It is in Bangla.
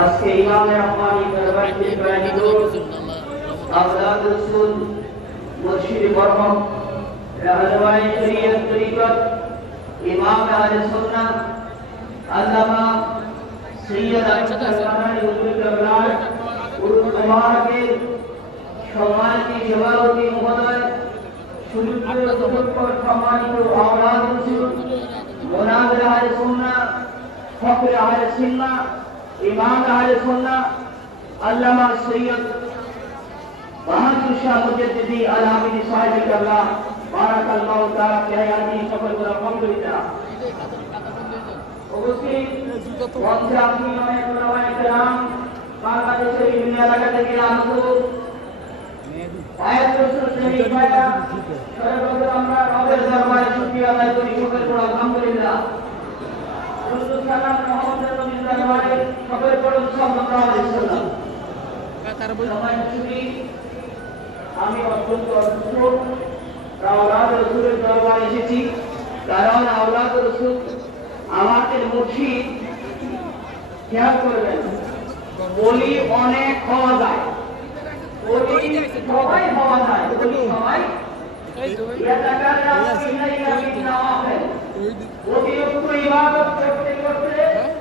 আজকে ইমামে রব্বানি দরবারে প্রাণিত আওলাদ রাসূল মুর্শিদ বরহম রাহনমায়ে শরীয়ত তরিকত ইমাম আহলে সুন্নাহ আল্লামা সৈয়দ আহমদ কানানী হুজুর কেবলার উরুস মুবারকের সম্মানিত সভাপতি মহোদয় সম্মানিত আওলাদ রাসূল মুনাজির আহলে সুন্নাহ ফখরে আহলে সুন্নাহ ইমাম আহলে সুন্নাহ আল্লামা সৈয়দ বাহাদুর শাহ মুজাদ্দিদি আল হামিদি সাহেব কেবলা বারাকাল্লাহু তাআলা ফি হায়াতি সকল আলহামদুলিল্লাহ। উপস্থিত মঞ্চে আসীন অনেক উলামায়ে কেরাম, বাংলাদেশের বিভিন্ন এলাকা থেকে আগত আয়াত রাসূল শরীফ ভাইরা, সর্বপ্রথম আমরা রবের দরবারে শুকরিয়া আদায় করি সকল আলহামদুলিল্লাহ। সালাম মুহাম্মদ নবীর দরবারে সকল পড়ুন সাল্লাল্লাহু আলাইহি ওয়াসাল্লাম। আমি অত্যন্ত অসুস্থ, আওলাদ রাসূলের দরবারে এসেছি, কারণ আওলাদ রাসূল আমাদের মুর্শিদ। খেয়াল করবেন, বলি অনেক হওয়া যায়, বলি সবাই হওয়া যায়, বলি সবাই অতিরিক্ত ইবাদত করতে করতে